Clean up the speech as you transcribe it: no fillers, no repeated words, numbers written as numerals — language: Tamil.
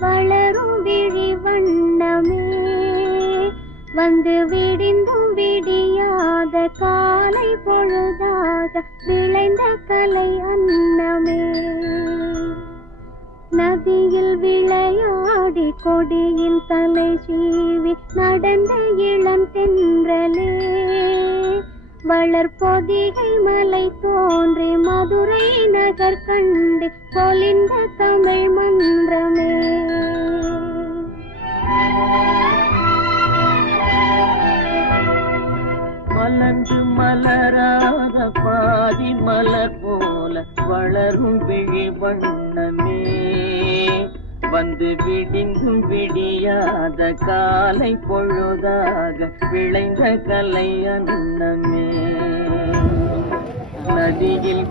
வளரும் விழி வண்ணமே வந்து விடிந்தும் விடியாத காலை பொழுதாக விளைந்த கலை அன்னமே நதியில் விளையாடி கொடியின் தலை சீவி நடந்த இளம் தென்றலே வளர்பொதிகை மலை தோன்றி மதுரை நகர் கண்டு பொலிந்த தமிழ் மன்றமே மலர்ந்து மலராத பாதி மலர் போல வளரும் விழி வண்ணமே வந்து விடிந்தும் விடியாத காலை பொழுதாக விளைந்த கலை அன்னமே நதியில்